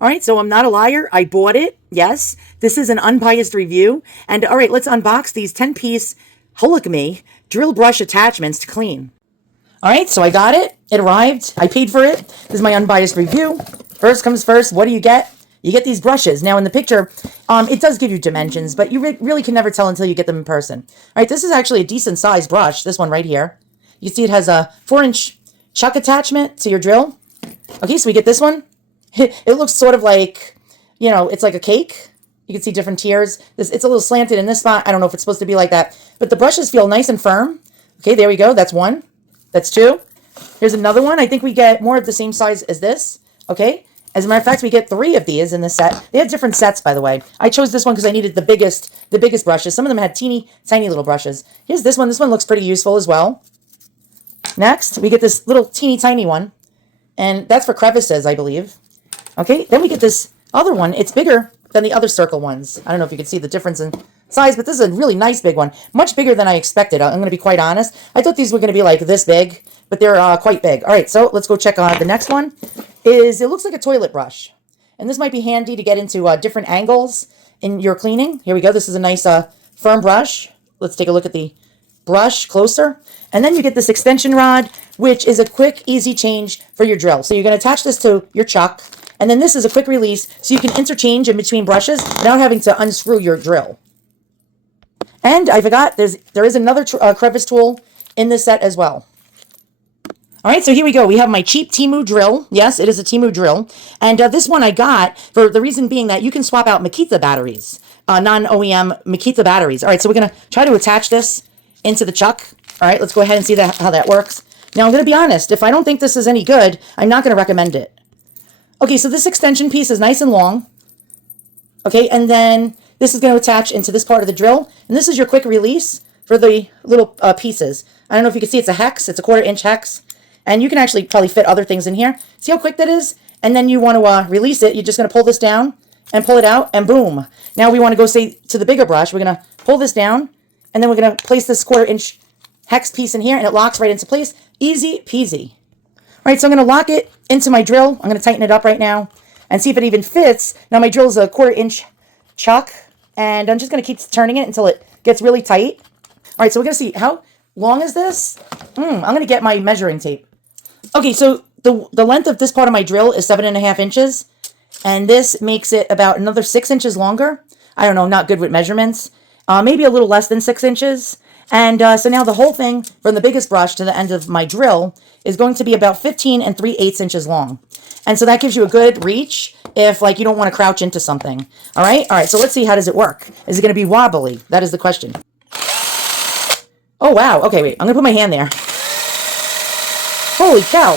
All right, so I'm not a liar. I bought it. Yes, this is an unbiased review. And all right, let's unbox these 10-piece Holikme drill brush attachments to clean. All right, so I got it. It arrived. I paid for it. This is my unbiased review. First comes first. What do you get? You get these brushes. Now, in the picture, it does give you dimensions, but you really can never tell until you get them in person. All right, this is actually a decent sized brush, this one right here. You see it has a 4-inch chuck attachment to your drill. Okay, so we get this one. It looks sort of like, it's like a cake. You can see different tiers. It's a little slanted in this spot. I don't know if it's supposed to be like that, but the brushes feel nice and firm. Okay, there we go. That's one. That's two. Here's another one. I think we get more of the same size as this. Okay. As a matter of fact, we get 3 of these in this set. They have different sets, by the way. I chose this one because I needed the biggest brushes. Some of them had teeny, tiny little brushes. Here's this one. This one looks pretty useful as well. Next, we get this little teeny tiny one, and that's for crevices, I believe. Okay, then we get this other one. It's bigger than the other circle ones. I don't know if you can see the difference in size, but this is a really nice big one. Much bigger than I expected. I'm going to be quite honest. I thought these were going to be like this big, but they're quite big. All right, so let's go check on the next one. It looks like a toilet brush. And this might be handy to get into different angles in your cleaning. Here we go. This is a nice firm brush. Let's take a look at the brush closer. And then you get this extension rod, which is a quick, easy change for your drill. So you're going to attach this to your chuck. And then this is a quick release, so you can interchange in between brushes without having to unscrew your drill. And I forgot, there is another crevice tool in this set as well. All right, so here we go. We have my cheap Temu drill. Yes, it is a Temu drill. And this one I got for the reason being that you can swap out Makita batteries, non-OEM Makita batteries. All right, so we're going to try to attach this into the chuck. All right, let's go ahead and see how that works. Now, I'm going to be honest. If I don't think this is any good, I'm not going to recommend it. Okay, so this extension piece is nice and long. Okay, and then this is going to attach into this part of the drill. And this is your quick release for the little pieces. I don't know if you can see, it's a hex. It's a 1/4-inch hex. And you can actually probably fit other things in here. See how quick that is? And then you want to release it. You're just going to pull this down and pull it out, and boom. Now we want to go, say, to the bigger brush. We're going to pull this down, and then we're going to place this 1/4-inch hex piece in here, and it locks right into place. Easy peasy. All right, so I'm going to lock it into my drill. I'm going to tighten it up right now and see if it even fits. Now my drill is a 1/4-inch chuck, and I'm just going to keep turning it until it gets really tight. All right, so we're going to see how long is this. I'm going to get my measuring tape. Okay, so the length of this part of my drill is 7.5 inches, and this makes it about another 6 inches longer. I don't know, not good with measurements. Maybe a little less than 6 inches. And so now the whole thing from the biggest brush to the end of my drill is going to be about 15 3/8 inches long. And so that gives you a good reach if, like, you don't want to crouch into something. All right, so let's see, how does it work? Is it going to be wobbly? That is the question. Oh, wow. Okay, wait, I'm going to put my hand there. Holy cow.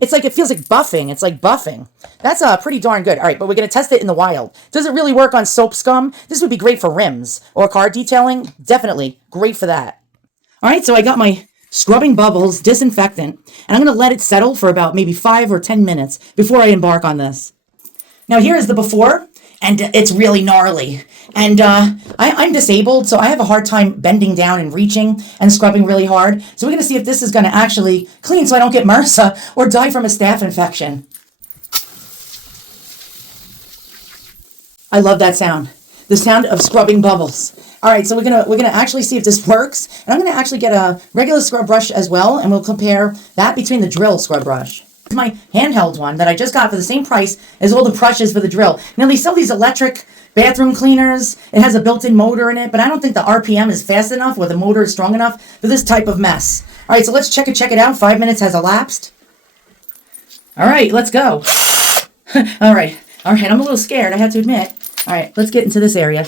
It's like, it feels like buffing. It's like buffing. That's pretty darn good. All right, but we're going to test it in the wild. Does it really work on soap scum? This would be great for rims or car detailing. Definitely great for that. All right, so I got my scrubbing bubbles disinfectant, and I'm going to let it settle for about maybe 5 or 10 minutes before I embark on this. Now, here is the before, and it's really gnarly. And I'm disabled, so I have a hard time bending down and reaching and scrubbing really hard. So we're going to see if this is going to actually clean so I don't get MRSA or die from a staph infection. I love that sound. The sound of scrubbing bubbles. All right, so we're gonna actually see if this works. And I'm going to actually get a regular scrub brush as well, and we'll compare that between the drill scrub brush. My handheld one that I just got for the same price as all the brushes for the drill. Now, they sell these electric bathroom cleaners. It has a built-in motor in it, but I don't think the RPM is fast enough or the motor is strong enough for this type of mess. All right, so let's check it out. 5 minutes has elapsed. All right, let's go. All right, I'm a little scared, I have to admit. All right, let's get into this area.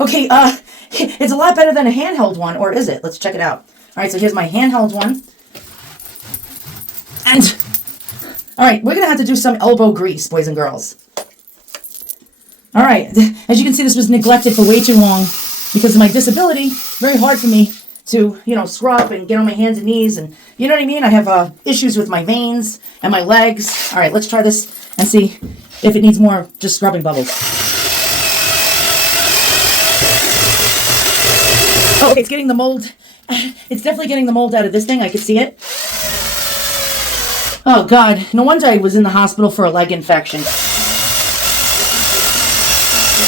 Okay, it's a lot better than a handheld one, or is it? Let's check it out. All right, so here's my handheld one. And, all right, we're going to have to do some elbow grease, boys and girls. All right, as you can see, this was neglected for way too long because of my disability. Very hard for me to, scrub and get on my hands and knees, and you know what I mean? I have issues with my veins and my legs. All right, let's try this and see if it needs more just scrubbing bubbles. Oh, Okay, it's getting the mold. It's definitely getting the mold out of this thing. I can see it. Oh, God. No wonder I was in the hospital for a leg infection.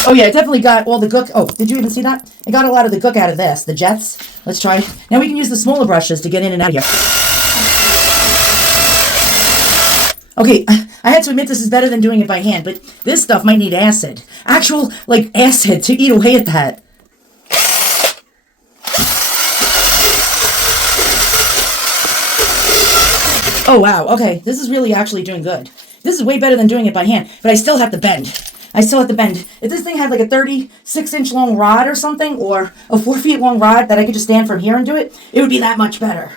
Oh, yeah, it definitely got all the gook. Oh, did you even see that? I got a lot of the gook out of this, the jets. Let's try. Now we can use the smaller brushes to get in and out of here. Okay, I had to admit this is better than doing it by hand, but this stuff might need acid. Actual, like, acid to eat away at that. Oh, wow. Okay, this is really actually doing good. This is way better than doing it by hand, but I still have to bend. I still have to bend. If this thing had like a 36-inch long rod or something, or a 4 feet long rod that I could just stand from here and do it, it would be that much better.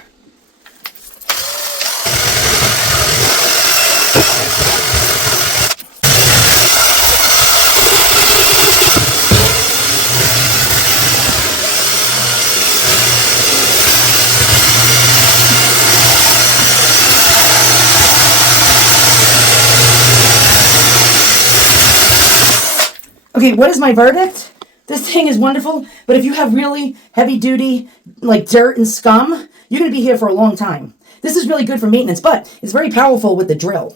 Okay, what is my verdict? This thing is wonderful, but if you have really heavy duty, like dirt and scum, you're going to be here for a long time. This is really good for maintenance, but it's very powerful with the drill.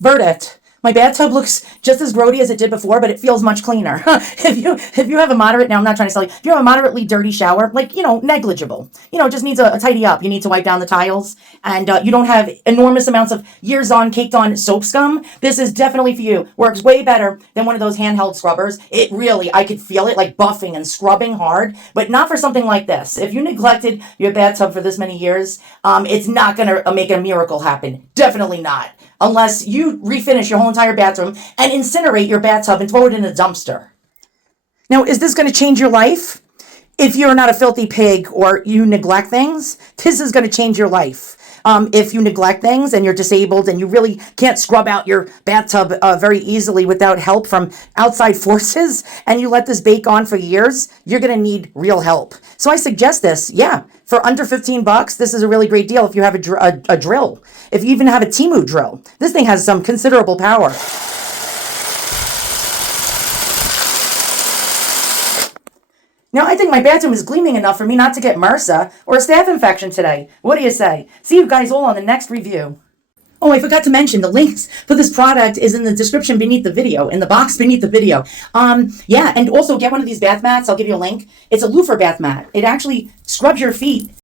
Verdict. My bathtub looks just as grody as it did before, but it feels much cleaner. If you have a moderate, now I'm not trying to sell you, if you have a moderately dirty shower, like, negligible, just needs a tidy up. You need to wipe down the tiles, and you don't have enormous amounts of years on, caked on soap scum, this is definitely for you. Works way better than one of those handheld scrubbers. It really, I could feel it like buffing and scrubbing hard, but not for something like this. If you neglected your bathtub for this many years, it's not going to make a miracle happen. Definitely not. Unless you refinish your whole entire bathroom and incinerate your bathtub and throw it in a dumpster. Now, is this going to change your life? If you're not a filthy pig or you neglect things, this is going to change your life. If you neglect things and you're disabled and you really can't scrub out your bathtub very easily without help from outside forces, and you let this bake on for years, you're going to need real help. So I suggest this. Yeah, for under $15, this is a really great deal if you have a drill. If you even have a Temu drill. This thing has some considerable power. Now, I think my bathroom is gleaming enough for me not to get MRSA or a staph infection today. What do you say? See you guys all on the next review. Oh, I forgot to mention, the links for this product is in the description beneath the video, in the box beneath the video. Yeah, and also get one of these bath mats. I'll give you a link. It's a loofah bath mat. It actually scrubs your feet